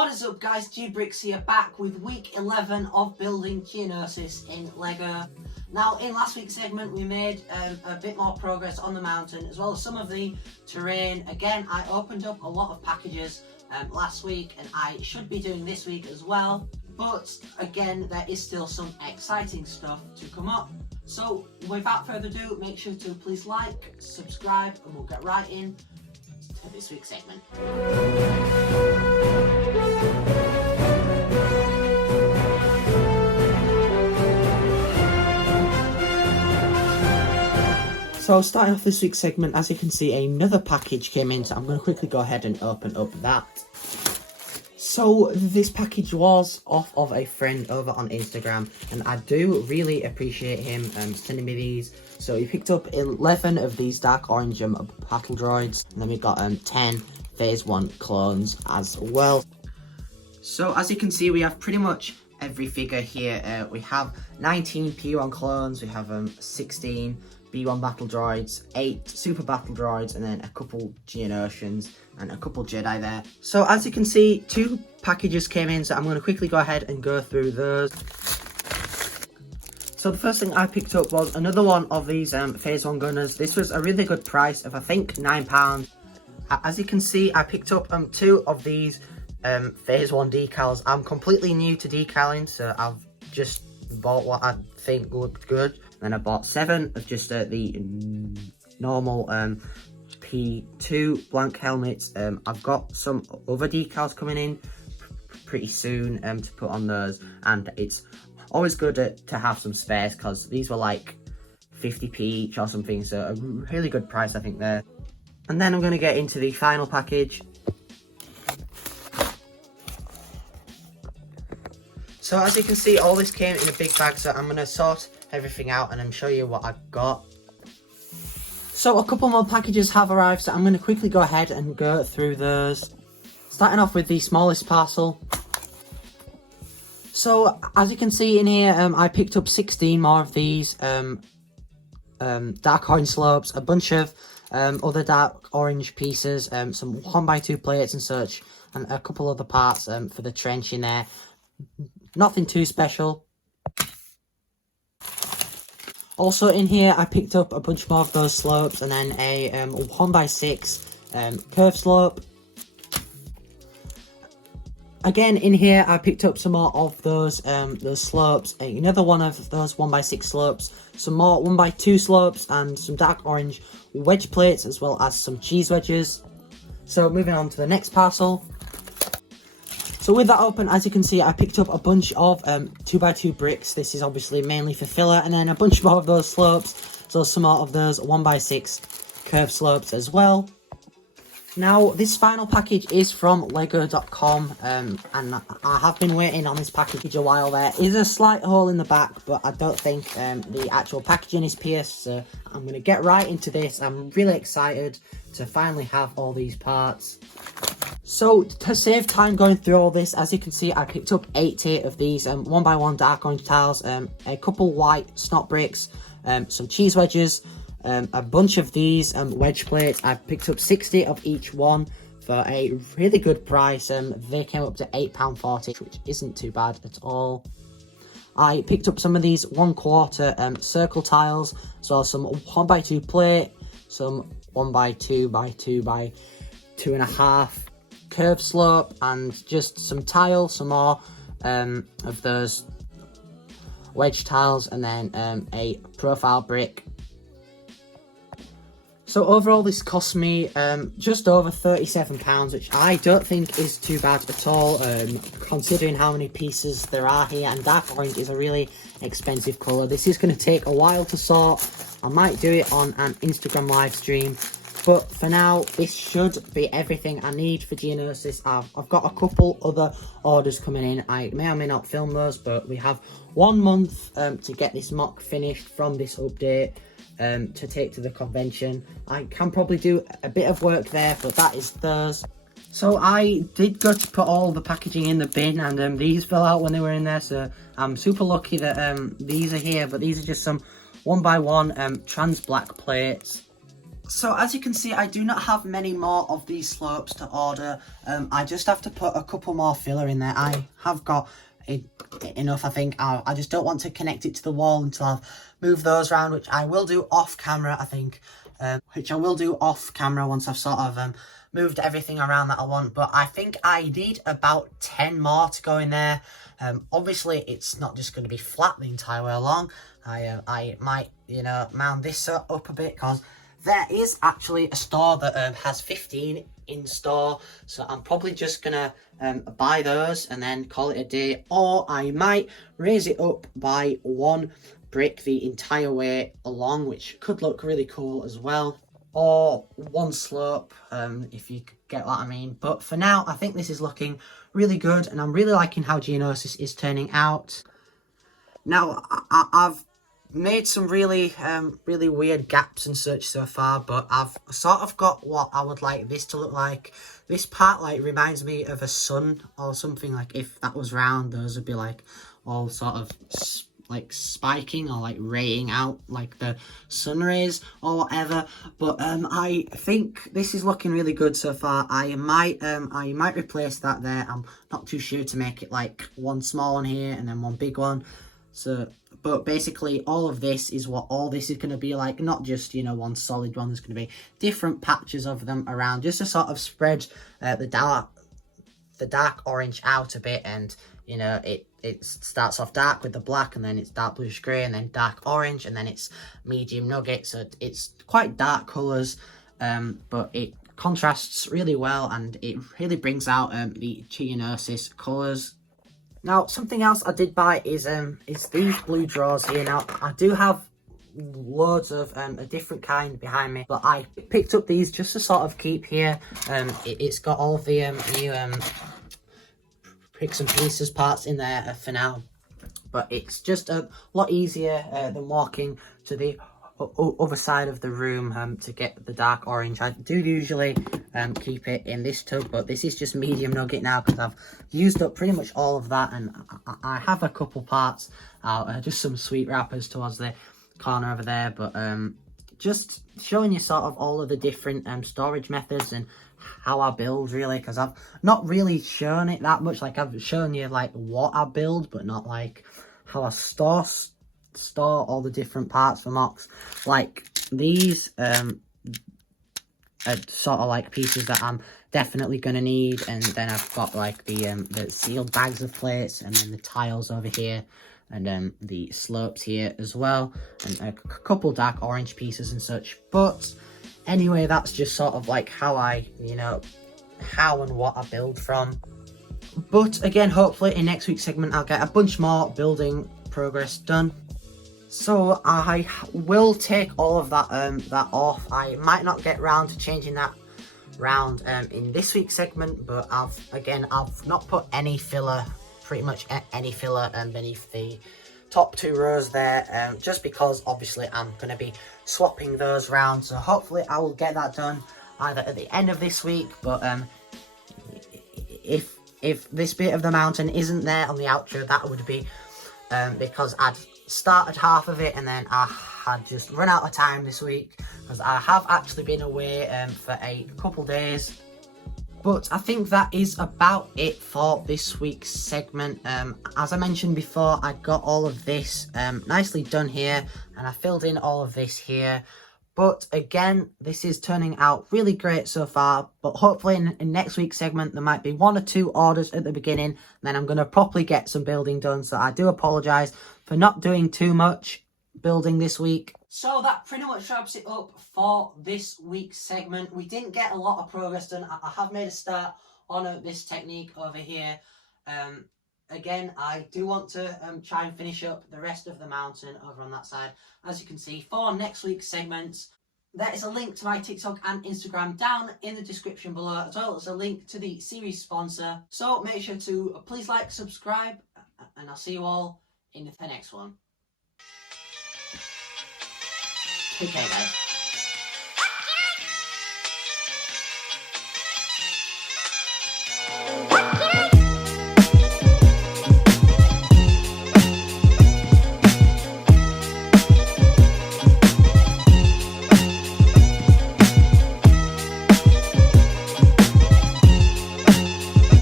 What is up guys, Brix here, back with week 11 of building Geonosis in LEGO. Now in last week's segment we made a bit more progress on the mountain as well as some of the terrain. Again, I opened up a lot of packages last week and I should be doing this week as well. But again, there is still some exciting stuff to come up. So without further ado, make sure to please like, subscribe, and we'll get right in to this week's segment. So starting off this week's segment, as you can see, another package came in, so I'm going to quickly go ahead and open up that. So this package was off of a friend over on Instagram, and I do really appreciate him sending me these. So he picked up 11 of these dark orange battle droids, and then we got 10 phase 1 clones as well. So as you can see, we have pretty much every figure here. We have 19 P1 clones, we have 16 B1 battle droids, 8 super battle droids, and then a couple Geonosians and a couple Jedi there. So as you can see, 2 packages came in, so I'm going to quickly go ahead and go through those. So the first thing I picked up was another one of these phase 1 gunners. This was a really good price of I think £9. As you can see, I picked up 2 of these phase 1 decals. I'm completely new to decaling, so I've just bought what I think looked good. Then I bought 7 of just the normal P2 blank helmets. I've got some other decals coming in pretty soon to put on those, and it's always good to have some spares because these were like 50p each or something, so a really good price I think there. And then I'm going to get into the final package. So as you can see, all this came in a big bag, so I'm going to sort everything out and show you what I've got. So a couple more packages have arrived, so I'm going to quickly go ahead and go through those. Starting off with the smallest parcel. So as you can see in here, I picked up 16 more of these dark orange slopes, a bunch of other dark orange pieces, some 1x2 plates and such, and a couple other parts for the trench in there. Nothing too special. Also in here, I picked up a bunch more of those slopes, and then a 1x6 curve slope. Again, in here, I picked up some more of those slopes, another one of those 1x6 slopes, some more 1x2 slopes, and some dark orange wedge plates, as well as some cheese wedges. So moving on to the next parcel. So with that open, as you can see, I picked up a bunch of 2x2 bricks. This is obviously mainly for filler, and then a bunch more of those slopes. So some more of those 1x6 curved slopes as well. Now, this final package is from lego.com, and I have been waiting on this package a while. There is a slight hole in the back, but I don't think the actual packaging is pierced, so I'm going to get right into this. I'm really excited to finally have all these parts. So, to save time going through all this, as you can see, I picked up 80 of these 1x1 dark orange tiles, a couple white snot bricks, some cheese wedges, a bunch of these wedge plates. I picked up 60 of each one for a really good price. They came up to £8.40, which isn't too bad at all. I picked up some of these 1/4 circle tiles, as well as some 1x2 plate, some 1x2 by 2 by 2.5 curve slope, and just some tile, some more of those wedge tiles, and then a profile brick. So overall this cost me just over £37, which I don't think is too bad at all, considering how many pieces there are here, and dark orange is a really expensive colour. This is going to take a while to sort. I might do it on an Instagram live stream, but for now this should be everything I need for Geonosis. I've got a couple other orders coming in. I may or may not film those, but we have 1 month to get this mock finished from this update. To take to the convention. I can probably do a bit of work there, but that is theirs. So I did go to put all the packaging in the bin, and these fell out when they were in there, so I'm super lucky that these are here. But these are just some 1x1 trans black plates. So as you can see, I do not have many more of these slopes to order. I just have to put a couple more filler in there. I have got enough, I think. I just don't want to connect it to the wall until I've moved those around, which I will do off camera, I think. Which I will do off camera once I've sort of moved everything around that I want. But I think I need about 10 more to go in there. Obviously, it's not just going to be flat the entire way along. I might, you know, mount this up a bit, because there is actually a store that has 15 in store, so I'm probably just gonna buy those and then call it a day, or I might raise it up by 1 brick the entire way along, which could look really cool as well, or 1 slope, if you get what I mean. But for now, I think this is looking really good, and I'm really liking how Geonosis is turning out. Now, I've made some really weird gaps and such so far, but I've sort of got what I would like this to look like. This part like reminds me of a sun or something. Like if that was round, those would be like all sort of like spiking or like raying out like the sun rays or whatever. But I think this is looking really good so far. I might replace that there. I'm not too sure, to make it like 1 small one here and then 1 big one. So, but basically all of this is what all this is going to be like, not just, you know, 1 solid one. There's going to be different patches of them around, just to sort of spread the dark orange out a bit. And, you know, it starts off dark with the black, and then it's dark bluish grey, and then dark orange, and then it's medium nugget. So it's quite dark colours, but it contrasts really well, and it really brings out the Geonosis colours. Now, something else I did buy is these blue drawers here. Now, I do have loads of a different kind behind me, but I picked up these just to sort of keep here. It's got all of the new bricks and pieces parts in there for now, but it's just a lot easier than walking to the other side of the room to get the dark orange. I do usually keep it in this tub, but this is just medium nugget now because I've used up pretty much all of that, and I have a couple parts out, just some sweet wrappers towards the corner over there. But just showing you sort of all of the different storage methods and how I build, really, because I've not really shown it that much. Like, I've shown you like what I build, but not like how I store all the different parts for mocs. Like these are sort of like pieces that I'm definitely going to need, and then I've got like the sealed bags of plates, and then the tiles over here, and then the slopes here as well, and a couple dark orange pieces and such. But anyway, that's just sort of like how I, you know, how and what I build from. But again, hopefully in next week's segment I'll get a bunch more building progress done. So I will take all of that that off. I might not get round to changing that round in this week's segment, but I've not put any filler, pretty much any filler beneath the top 2 rows there, just because obviously I'm going to be swapping those round. So hopefully I will get that done either at the end of this week, but if this bit of the mountain isn't there on the outro, that would be because I'd started half of it and then I had just run out of time this week, because I have actually been away for a couple days. But I think that is about it for this week's segment. As I mentioned before, I got all of this nicely done here, and I filled in all of this here. But again, this is turning out really great so far, but hopefully in next week's segment there might be 1 or 2 orders at the beginning, and then I'm going to properly get some building done. So I do apologise for not doing too much building this week. So that pretty much wraps it up for this week's segment. We didn't get a lot of progress done. I have made a start on this technique over here. Again, I do want to try and finish up the rest of the mountain over on that side. As you can see, for next week's segments, there is a link to my TikTok and Instagram down in the description below, as well as a link to the series sponsor. So make sure to please like, subscribe, and I'll see you all in the next one. Take care, guys.